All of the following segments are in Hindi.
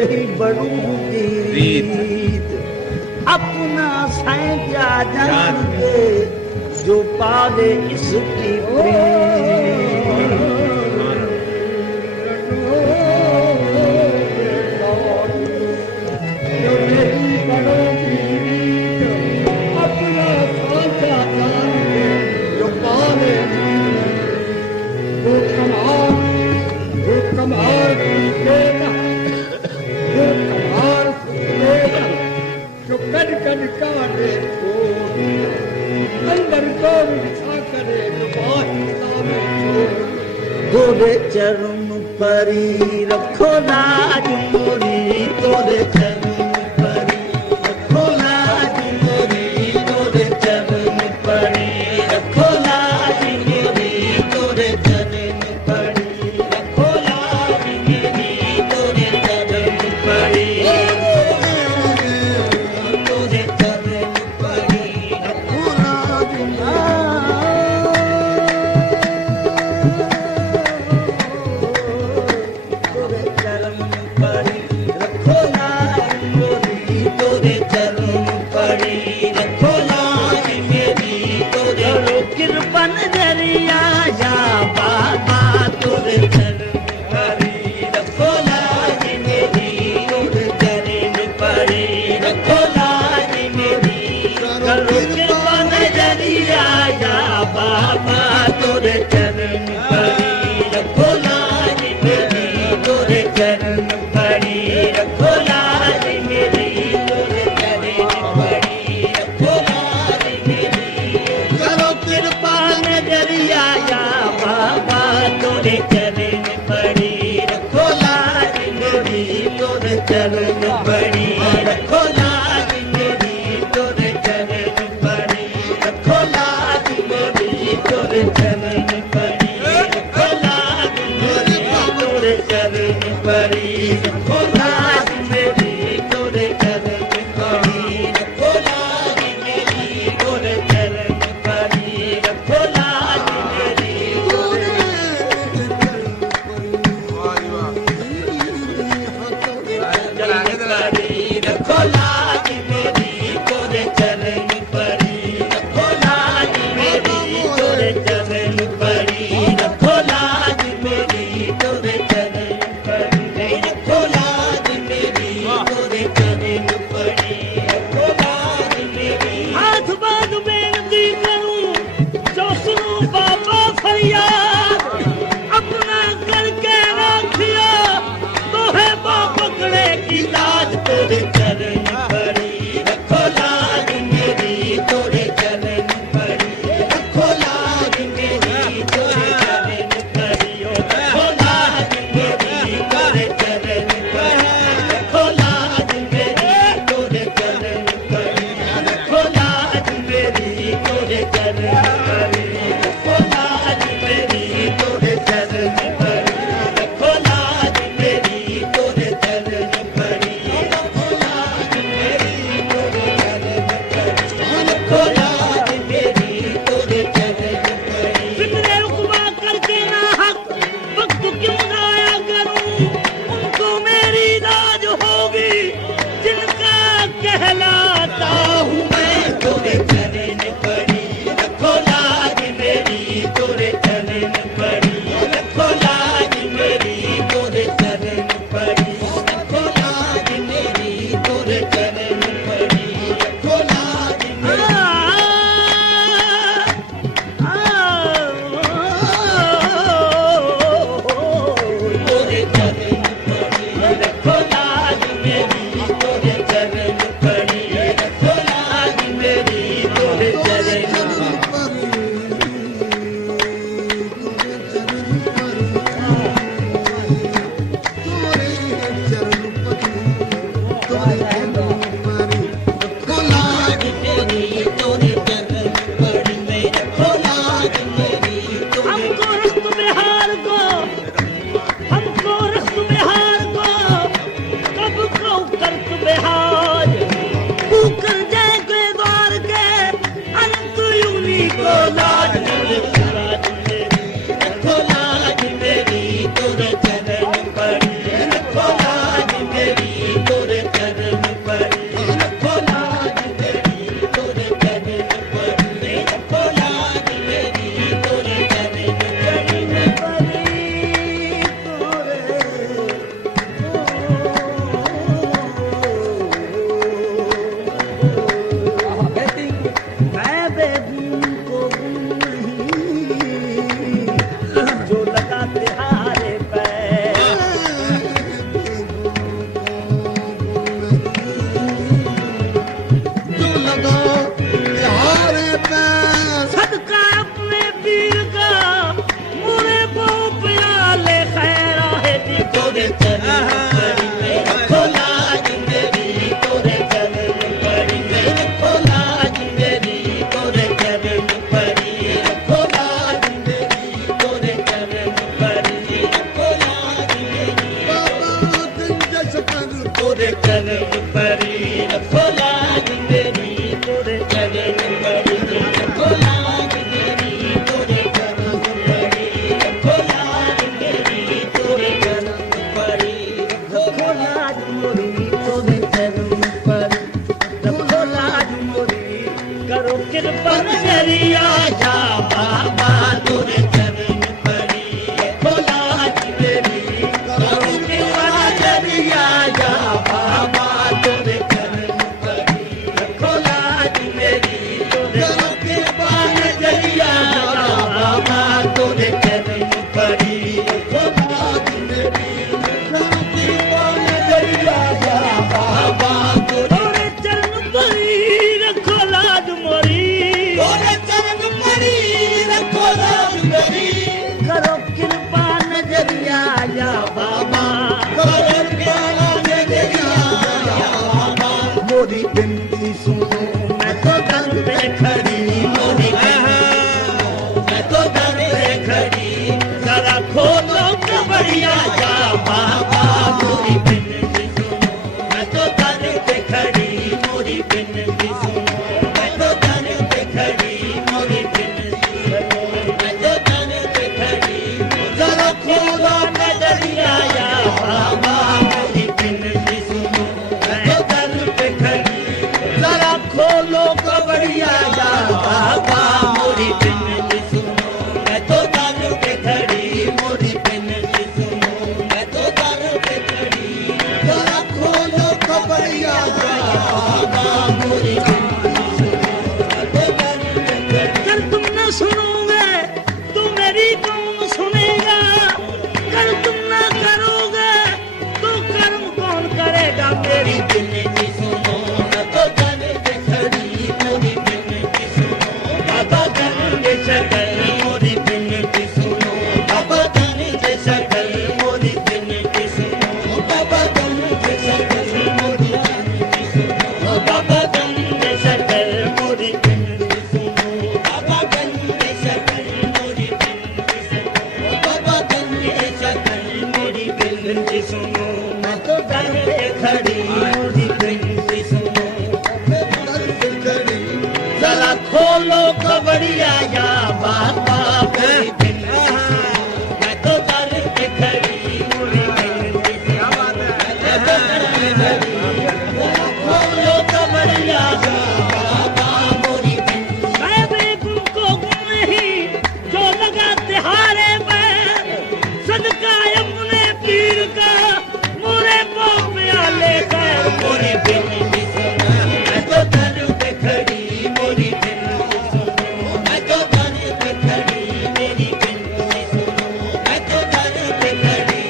यही बड़ू रीत अपना सैया जान के जो पावे इसकी तोरे चरण परी रखो लाज मोरी तोरे चरण परी रखो लाज मोरी तोरे चरण परी रखो लाज मोरी तोरे चरण परी रखो लाज मोरी तोरे चरण परी तोरे चरण परी रखो लाज कृपन दरिया जा बाबा तोरे चरण परी रखो लाज मेरी तोरे चरण परी रखो लाज मेरी करो कृपन दरिया जा बाबा तोरे चरण परी रखो लाज मेरी तोरे चरण परी रखो लाज मेरी तोरे चरण परी रखो लाज मेरी करो कृपा नजरिया या बाबा तोरे चरण पड़ी रखो लाज मेरी तोरे चरण पड़ी रखो लाज मेरी तोरे चरण पड़ी रखो लाज मेरी तोरे चरण पड़ी रखो लाज मेरी तोरे चरण पड़ी रखो लाज मेरी तोरे चरण पड़ी रखो लाज मेरी तोरे चरण पड़ी रखो लाज मेरी तोरे रखो लाज मेरी तोरे चरण पड़ी रखो लाज मेरी तोरे चरण पड़ी रखो लाज मेरी तोरे चरण पड़ी रखो लाज या बाबा कबर प्याला नजरिया या बाबा मोरी बिनती सुनो मैं तो दर पे खड़ी मोरी मैं तो दर पे खड़ी जरा खोलो कबरिया या बाबा मोरी बिनती सुनो मैं तो दर पे खड़ी मोरी बिनती सुनो मैं तो दर पे खड़ी मोरी बिनती सुनो मैं तो दर पे खड़ी जरा खोलो नजरिया या बाबा मोरी बिनती सुनो मैं तो दर पे खड़ी जरा खोलो कबरिया या बाबा मोरी बिनती सुनो मैं तो दर पे खड़ी मोरी बिनती सुनो मैं तो दर पे खड़ी जरा खोलो कबरिया या बाबा मोरी बिनती सुनो मैं तो दर पे खड़ी अगर तुम न सुनोगे तो मेरी कौन सुनेगा अगर तुम न करोगे तो कर्म कौन करेगा मेरी बिनती सुनो मैं तो दर पे खड़ी मोरी बिनती सुनो बाबा गंगे शकल मोरी बिनती सुनो बाबा गंगे शकल मोरी बिनती सुनो बाबा गंगे शकल मोरी बिनती सुनो बाबा गंगे शकल मोरी बिनती सुनो बाबा गंगे शकल मोरी बिनती सुनो बाबा गंगे शकल मोरी बिनती सुनो मैं तो दर पे खड़ी मोरी बिनती सुनो मैं तो दर पे खड़ी जरा खोलो कबरिया या बाबा मोरी बिनती सुनो मैं तो दर पे खड़ी मोरी बिनती सुनो मैं तो दर पे खड़ी जरा खोलो कबरिया या बाबा मोरी बिनती मैं भी तुमको गुम नहीं जो लगाते हारे में सदका अपने पीर का मोरे पाँव पे आ लेकर मोरी बिनती सुनो मैं तो दर पे खड़ी मोरी बिनती सुनो मैं तो दर पे खड़ी मेरी बिनती सुनो मैं तो दर पे खड़ी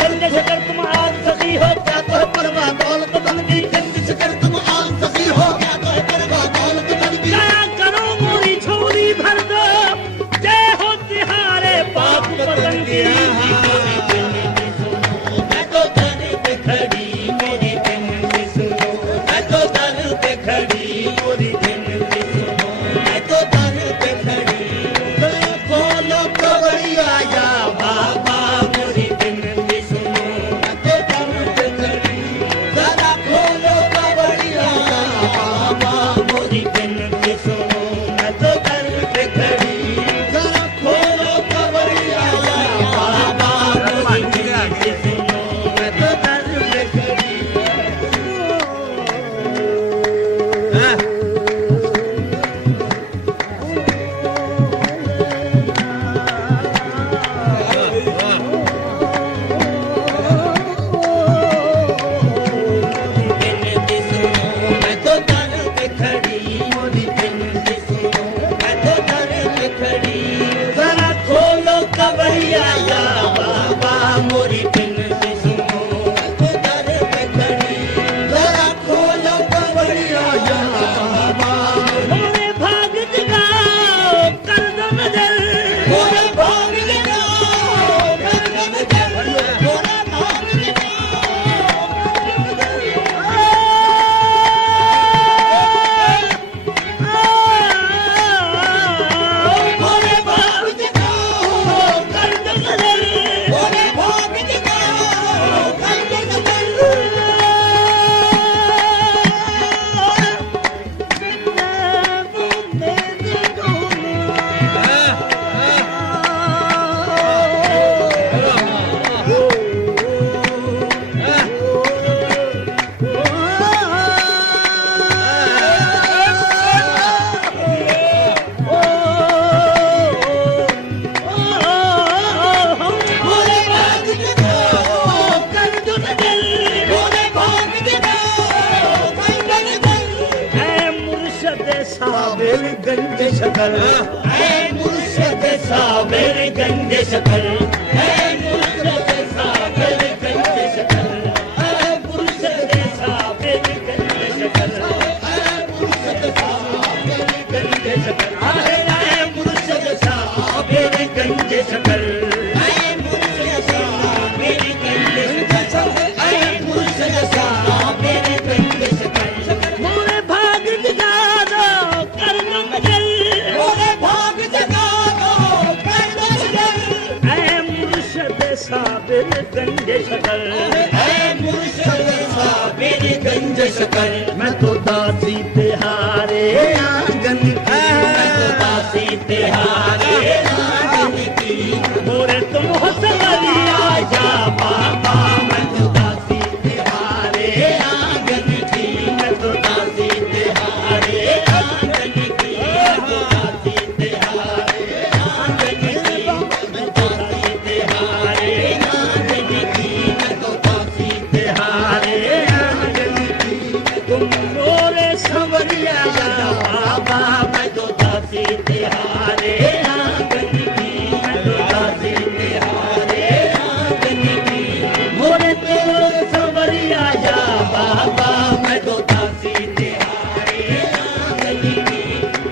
गंदे से कर तुम आज सखी हो क्या तो है परवाह दौलत बन गई गंदे से कर तुम आज सखी हो क्या तो है परवाह दौलत बन गई क्या करो मोरी छोरी भर दो जय हो तिहारे पाप पतंगी मोरी बिनती सुनो मैं तो दर पे खड़ी मोरी बिनती सुनो मैं तो दर पे खड़ी मोरी बिनती सुनो मैं तो दर पे खड़ी जरा खोलो कबरिया या बाबा मोरी बिनती सुनो मैं तो दर पे खड़ी जरा खोलो कबरिया या बाबा मोरी बिनती सुनो मैं तो दर पे खड़ी जरा खोलो कबरिया या बाबा मोरी बिनती सुनो मैं तो दर पे खड़ी बिनती सुनो मैं तो दर पे खड़ी मोरी बिनती सुनो मैं तो दर पे खड़ी जरा खोलो कबरिया या बाबा मोरी बिनती सुनो मैं तो दर पे खड़ी जरा खोलो कबरिया या बाबा मोरे भाग जगाओ कर दो नजर मोरे भाग जगाओ कर दो नजर मोरे भाग मोरे भाग जगाओ कर दो नजर मोरे भाग जगाओ कर दो मोरे भाग जगाओ कर दो नजर मोरे भाग जगाओ कर दो नजर ऐ मुर्शद साबिर गंजे शकल ऐ मुर्शद साबिर गंजे शकल ऐ मुर्शद साबिर गंजे शकल ऐ मुर्शद साबिर गंजे शकल ऐ मुर्शद साबिर गंजे शकल ऐ मुर्शद साबिर गंजे शकल ऐ मुर्शद गंज शकर मेरी गंज शकर मैं तो दासी तिहारे आंगन की मैं तो दासी तिहारे आंगन की मोरे तुम हो सवरिया जा बाबा मैं तो दासी तिहारे आंगन की मैं तो दासी तिहारे आंगन की मैं तो दासी तिहारे आंगन की मैं तो दासी तिहारे आंगन की मैं तो दासी तिहारे आंगन की तुम मोरे सवरिया जा बाबा मैं तो दासी तिहारे आंगन की मैं तो दासी तिहारे आंगन की मोरे तो सवरिया जा बाबा मैं तो दासी तिहारे आंगन की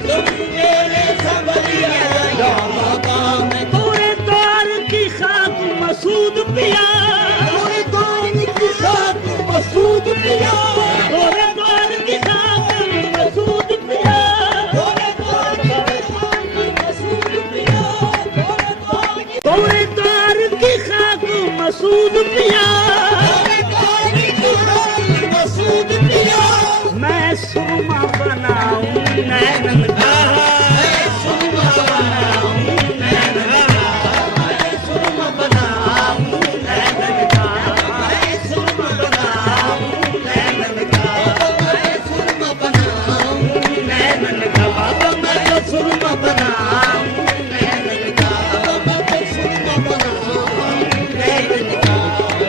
तुम मेरे सवरिया जा बाबा मैं पूरे द्वार की खाक मसूद पिया पूरे द्वार की खाक मसूद पिया पूरे द्वार की खाक मसूद पिया पूरे द्वार की खाक मसूद पिया पूरे द्वार की खाक मसूद पिया मसूद पिया मैं सुरमा बनाऊं नैनन का मैं सुरमा बनाऊं नैनन का मैं सुरमा बनाऊं नैनन का मैं सुरमा बनाऊं नैनन का मैं सुरमा बनाऊं नैनन का बाबा मैं तो सुरमा बनाऊं नैनन का मैं तो सुरमा बनाऊं नैनन का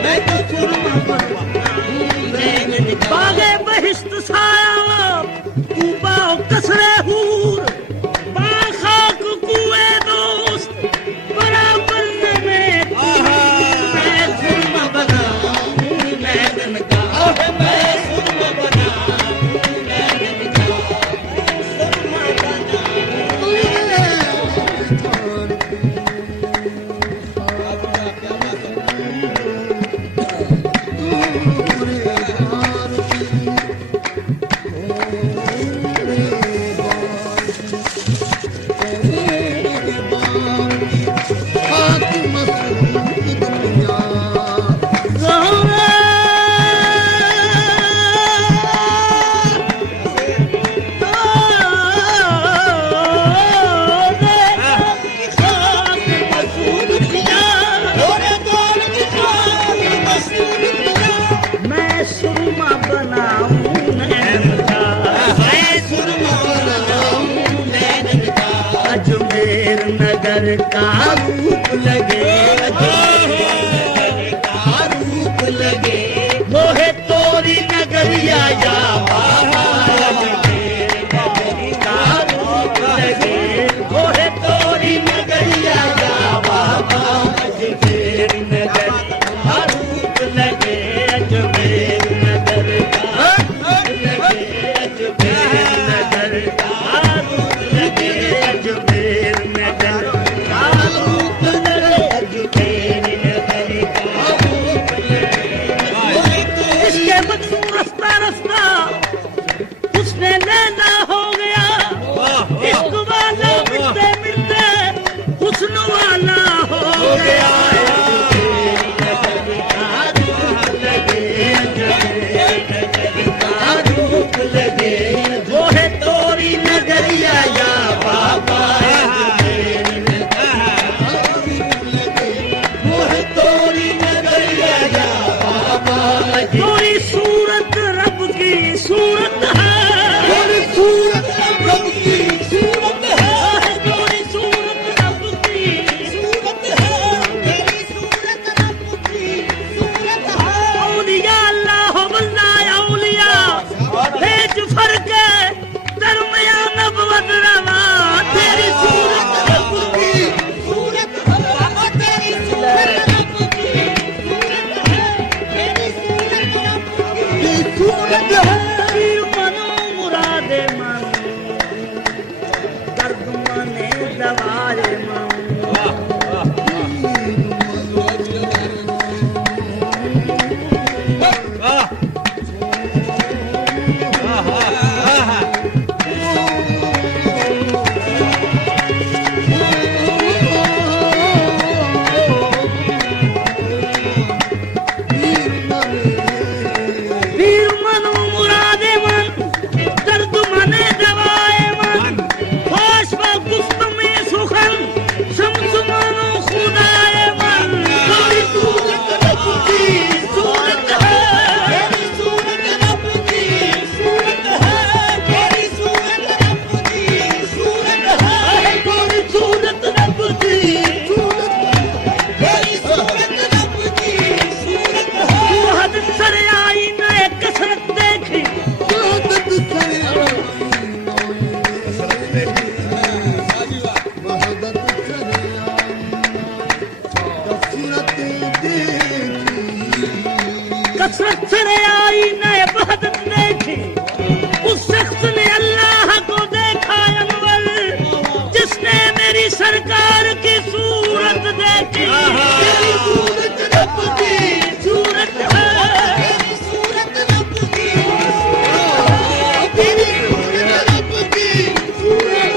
मैं तो सुरमा बनाऊं नैनन का बागे बहिश्त साया कूबा कसरे हूर बाखाक कुए दोस्त बराबर में मैं सुरमा बनाऊं नैनन का मैं सुरमा बनाऊं नैनन का सुरमा मैं सुरमा बनाऊं नैनन का मैं सुरमा बनाऊं नैनन का अजमेर नगर का रूप लगे अजमेर का रूप लगे मोहे तोरी नगरिया या बाबा अजमेर नगर का रूप लगे मोहे तोरी नगरिया या बाबा अजमेर नगर का रूप लगे अजमेर नगर का लगे अजमेर नगर का रूप लगे अजमेर नगर का रूप लगे अजमेर नगर का रूप लगे इसके बाद रास्ता रास्ता उसने लेना हो गया इश्क वाला मिलते मिलते हुस्न वाला हो गया वो है तोरी नगरिया या बाबा वो है तोरी नगरिया या बाबा तोरी सूरत रब की सूरत है तोरी सूरत रब की सूरत है तोरी सूरत रब की सूरत है तेरी सूरत रब की सूरत है औलिया अल्लाह वल्लाह औलिया भेज फर्क दरमिया नबवत रवा तेरी सूरत रब की सूरत है तेरी सूरत रब की सूरत है तेरी सूरत कसरत से आई नए बहदत देखी, उस शख्स ने अल्लाह को देखा अनवर, जिसने मेरी सरकार की सूरत देखी। तेरी सूरत रब की सूरत है, तेरी सूरत रब की, तेरी सूरत रब की सूरत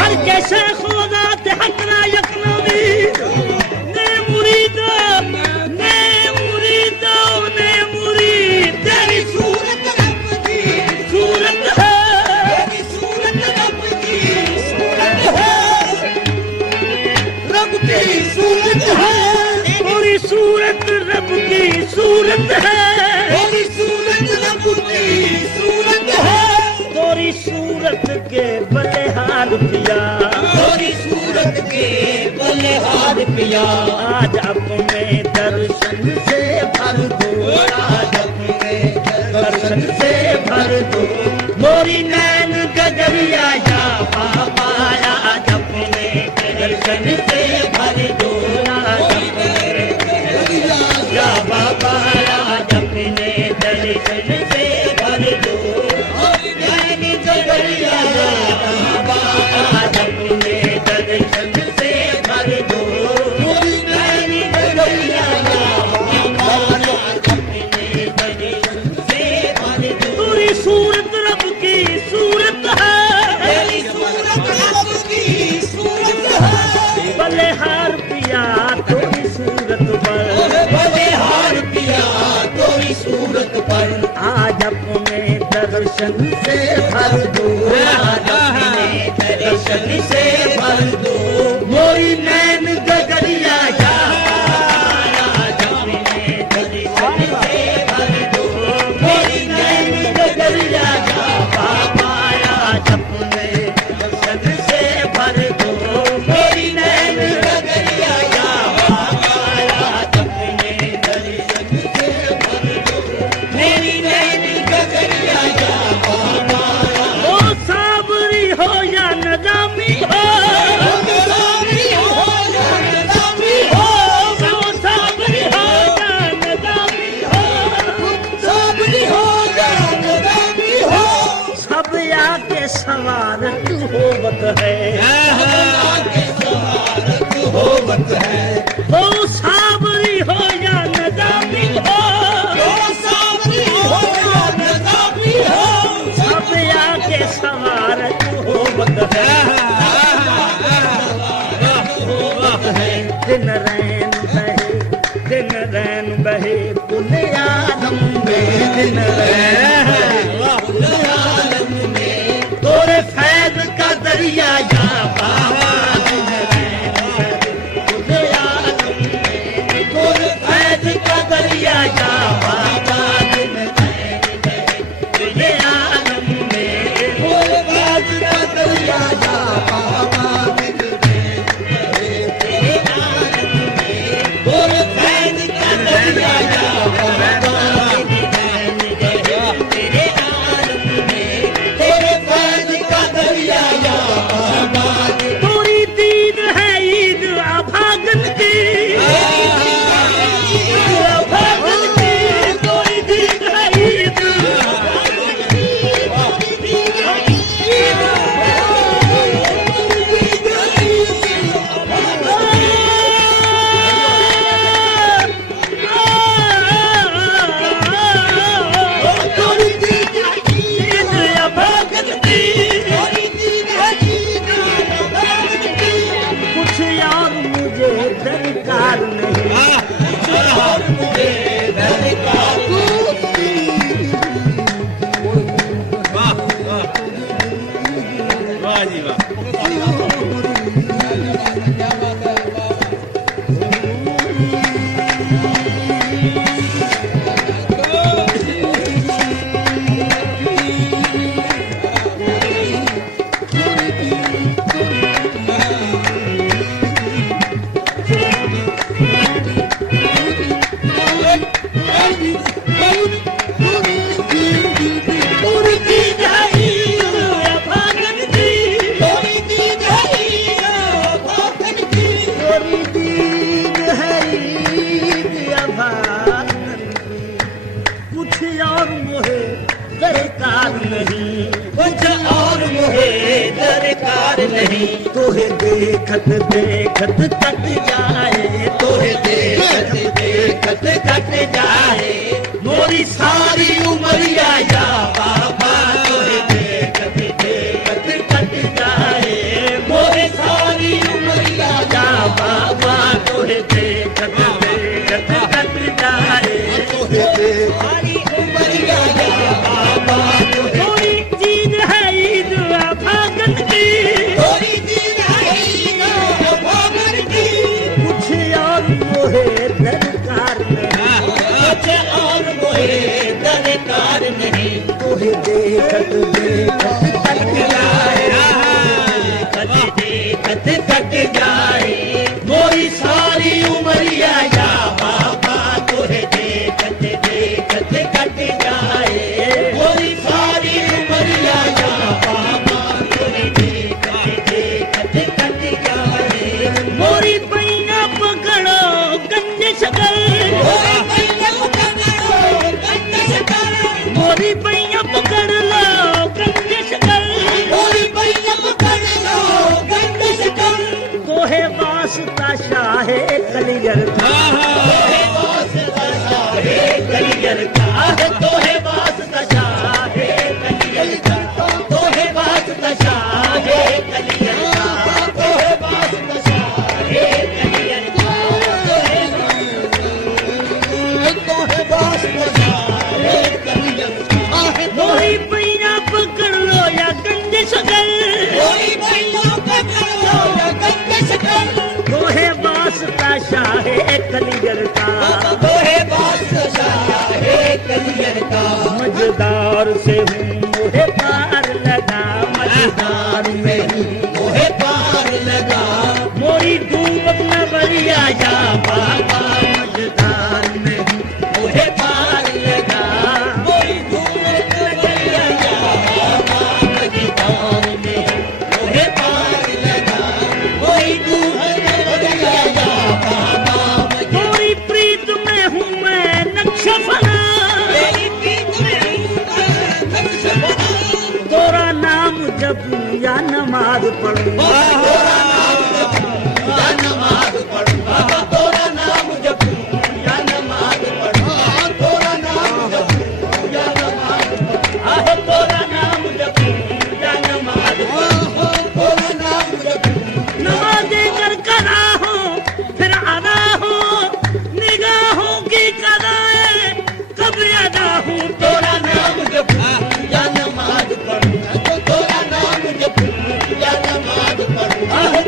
हर कैसे खुदा ते हकना यकनवी, ने मुरीदो ने मुरीदो ने मुरीद, तेरी सूरत रब की सूरत है, तेरी सूरत रब की सूरत है, रब की सूरत है, पूरी सूरत रब की सूरत है, तेरी सूरत रब की सूरत है, तोरी सूरत के बलिहार पिया, तेरी सूरत के बलिहार पिया, आज अपने दर्शन से भर दो, आज अपने दर्शन से भर दो मोरी नैन गगरिया या बाबा, आज अपने दर्शन से भर दो, या बाबा, आज अपने दर्शन से भर दो, नैन गगरिया या बाबा, आज अपने दर्शन से भर दो, नैन गगरिया या बाबा, आज अपने दर्शन से भर दो। पूरी सूरत रब की सूरत है, तेरी सूरत रब की सूरत है, बलिहार पिया तोरी सूरत पर, बलिहार पिया तेरी सूरत पर, आज अपने दर्शन से भर दो, आज अपने दर्शन से भर दो मोरी नैन गगरिया या बाबा, आज अपने दर्शन से भर दो मोरी नैन गगरिया या बाबा, आज अपने दर्शन से भर दो मोरी नैन गगरिया या बाबा, आज अपने दर्शन से भर दो मेरी नैन गगरिया या बाबा। ओ साबरी हो या नदामी हो, साबरी हो या नदामी हो, ओ साबरी हो या नदामी हो, साबरी हो या नदामी हो, सब आके सवार तू होवत है, आगे सवारत होवत है, ओ साबरी हो या नदामी हो, साबरी हो या नदामी हो, सब आके सवार तू होवत है, दिन रैन बहे, दिन रैन बहे पुण्य आदम में, दिन रैन आलम में तोरे फैज का दरिया या बाबा, दिन रैन बहे पुण्य आदम नहीं, तोहे देखत देखत कट जाए, तोहे देखत देखत कट जाए मोरी सारी उमरिया या बाबा, तोहे देखत देखत कट जाए मोरी सारी उमरिया या बाबा, तोहे देखत देखत कट जाए, तोहे देख सारी उमरिया या बाबा, थोड़ी चीज है ईद भागन की, थोड़ी चीज है ईद भागन की, कुछ और मोहे दरकार नहीं, कुछ और मोहे दरकार नहीं, तोहे देखत देखत कट जाए, देखत देखत कट जाए मोरी सारी उमरिया या बाबा, तोहे देखत देखत कट जाए मोरी सारी उमरिया या बाबा, तोहे देखत देखत कट जाए मोरी पैया पकड़ो गंजे शकल, मोरी पैया पकड़ो गंजे शकल, मोरी पैया पकड़ लो गंजे शकल, मोरी पैया पकड़ लो गंजे शकल, तोहे वास्ता शाहे कलियर का, तोहे वास्ता शाहे कलियर का, तोहे वास्ता शाहे कलियर का, तोहे वास्ता शाहे कलियर का, तोहे वास्ता शाहे कलियर का, तोहे वास्ता शाहे कलियर का, मोरी पैया पकड़ लो या गंजे शकल, मोरी पैया पकड़ लो या गंजे शकल, तोहे वास्ता शाहे कलियर का, तोहे वास्ता शाहे कलियर का, मजेदार से हूँ मोहे पार लगा, मजेदार में हूँ मोहे पार लगा मोरी डूबक न बलिया या बाबा, मजेदार में हूँ मोहे पार लगा मोरी डूबक न बलिया या बाबा, मजेदार में हूँ मोहे पार लगा मोरी डूबक न बलिया या बाबा, मोरी प्रीत में हूँ मैं नक्शा फना, तेरी प्रीत में हूँ मैं नक्शा फना, तोरा नाम जपूं या नमाज पढ़ूं, तोरा नाम जपूं या नमाज पढ़ूं, तोरा नाम जपूं या नमाज पढ़ूं, तोरा नाम जपूं या नमाज पढ़ूं, तोरा नाम जपूं या नमाज पढ़ूं, तोरा नाम जपूं, नमाज़ें कर करा हो फिर अदा हो, निगाहों की कदाएं कब अदा हूँ, तोरा नाम जपूं या नमाज पढ़ूं, तोरा नाम जपूं या नमाज पढ़ूं,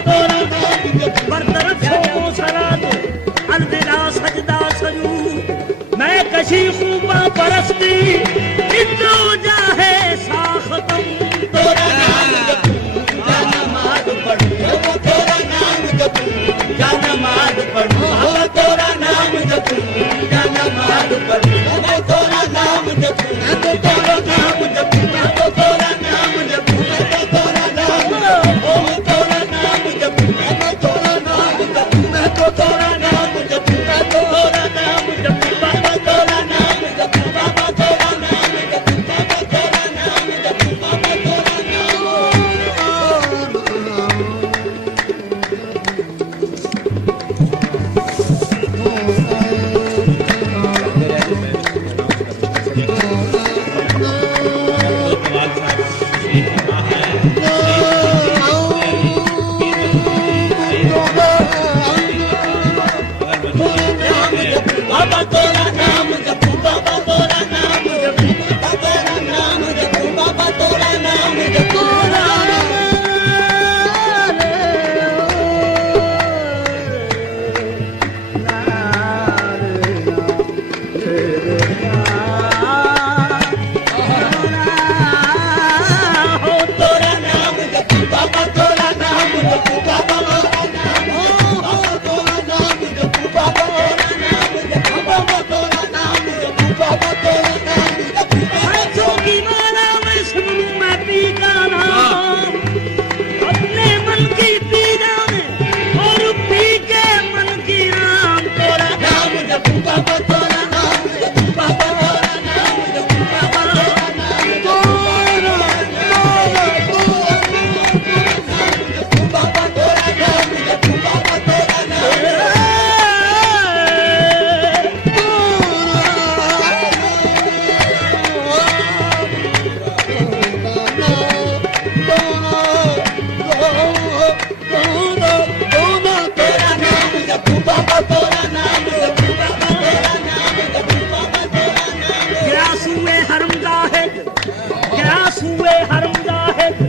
सूए हरम जाहिद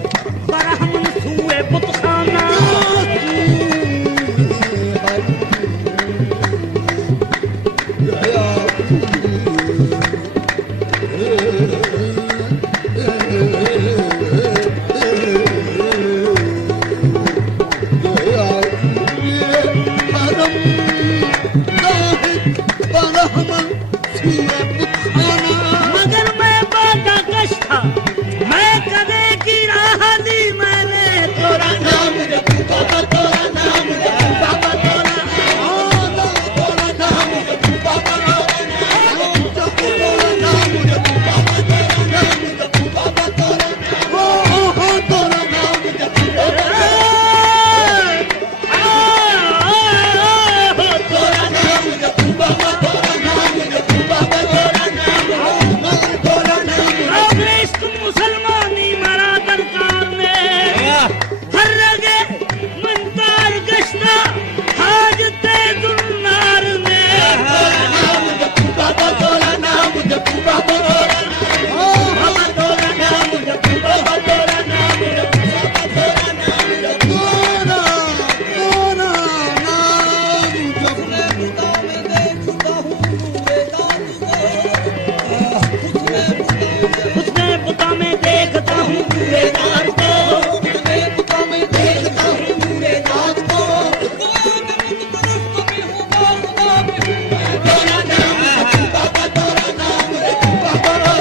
बरहमन सूए बुतखाना मगर मैं बागा कश था मैं कदे की राह दी मैंने तोरा नाम जपू बाबा तोरा नाम जपू बाबा तोरा तोरा नाम जपू बाबा तोरा नाम जपू बाबा तोरा नाम जपू बाबा तोरा तोरा नाम जपू तोरा नाम जपू बाबा तोरा नाम जपू बाबा तोरा नाम तोरा नाम मुसलमानी मरा दरकार में हर रगे मंतार गश्ता हाजते दुन्नार में नाम जपू बाबा तोरा नाम जपू बाबा तोरा बाबा तोरा नाम जपू बाबा तोरा नाम जपू बाबा तोरा नाम जपू उसने बुता में देखता हूँ पूरे नाम को उसने बुता में देखता हूँ पूरे नाम को तोरा नाम बाबा तोरा नाम बाबा तोरा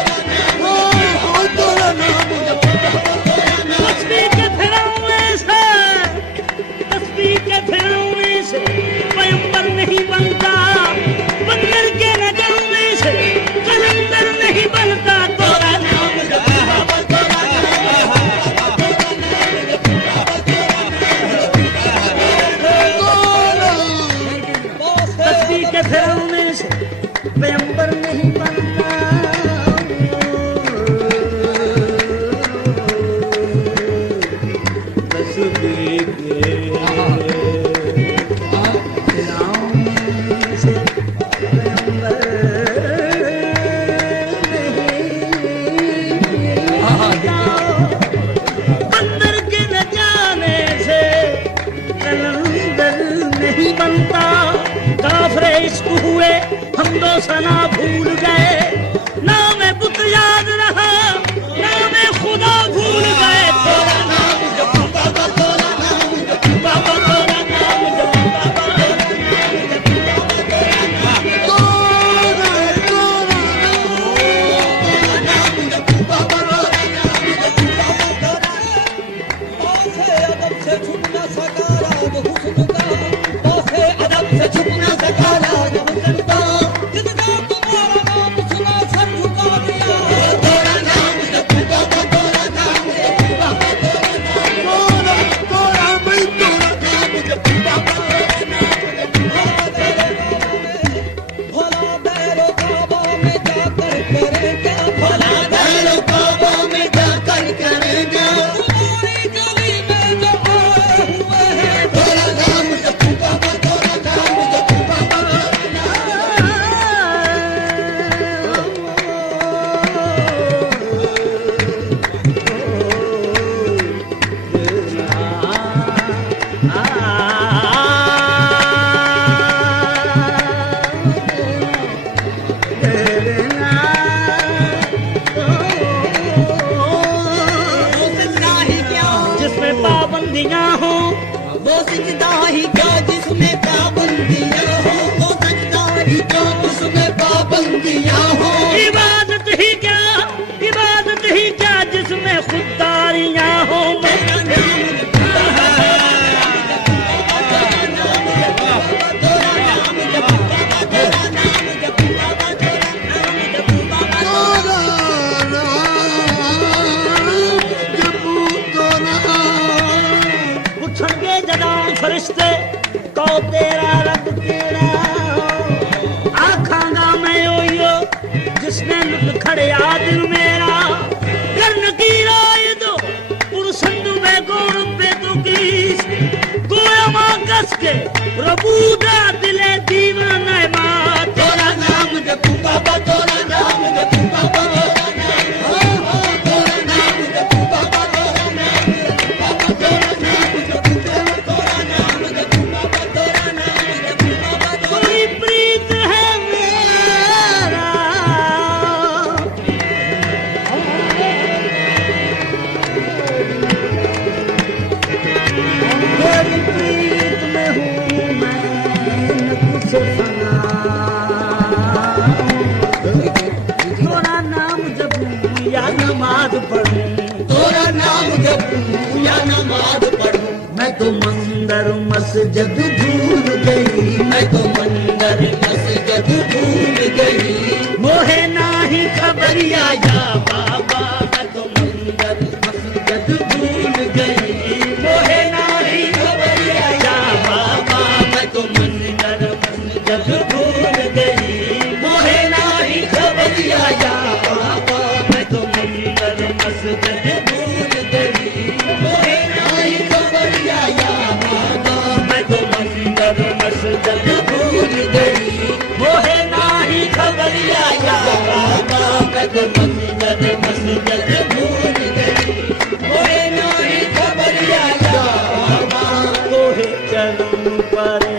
नाम तस्बीह के फिरौने से पैगंबर नहीं बनता बंदर के नजरने से कलंदर नहीं बनता तोरा नाम बाबा तोरा तस्बीह के फिरौने से पैगंबर नहीं बनता तस्बीह के फिरौने से पैगंबर बंदर के न जाने से कलंदर नहीं बनता काफिर इश्क हुए हम दो सना भूल गए ना मैं बुत याद रहा ना मैं खुदा भूल गए तोरा नाम जपू बाबा तोरा नाम जपू बाबा तोरा नाम जपू बाबा तोरा नाम नाम जपू बाबा तोरा नाम जपू बाबा तोरा अदब से छुप न सका राग हुस्न का जितना तुम्हारा नाम सुना सर झुका दिया तोरा नाम जपू बाबा तोरा नाम जपू बाबा तोरा नाम तोरा मैं तोरा नाम जपू बाबा तोरा नाम जपू बाबा तोरा भला दैरो काबा में जाकर करे क्या भला दैरो काबा में जाकर करे क्या तुम्हारी गली में जो आए हुए हैं तोरा नाम जपू बाबा तोरा नाम जपू बाबा जिसमें पाबंदियां हो वो सजदा ही क्या जिसमें पाबंदियां हो वो सजदा ही क्या जिसमें पाबंदियां हो इबादत ही क्या जिसमें खुददारियां हो मेरा नाम पूछेंगे जदा फरिश्ते को तेरा रब केड़ा आखांगा मैं ओयो जिसने लुट खड़िया दिल मेरा करन की राय दो पुरसंद में गौरव पे तो कीस गोया मां कस के रबूदा दिले दीवाना मां तोरा नाम जपू बाबा तोरा नाम जपू बाबा तोरा नाम तो मंदिर मस्जिद भूल गई, मैं तो मंदिर मस्जिद भूल गई, मोहे नाही खबरिया या बाबा, मैं तो मंदिर मस्जिद भूल गई, मोहे नाही खबरिया या बाबा, मैं तो मंदिर मस्जिद भूल गई, मोहे नाही खबरिया या बाबा, मैं तो मंदिर मस्जिद भूल गई, मोहे नाही खबरिया या बाबा, मैं तो मंदिर मस्जिद भूल गई, मोहे नाही खबरिया या बाबा, मैं तो मंदिर मस्जिद भूल गई, मोहे नाही खबरिया या बाबा, तोहे चलूं पर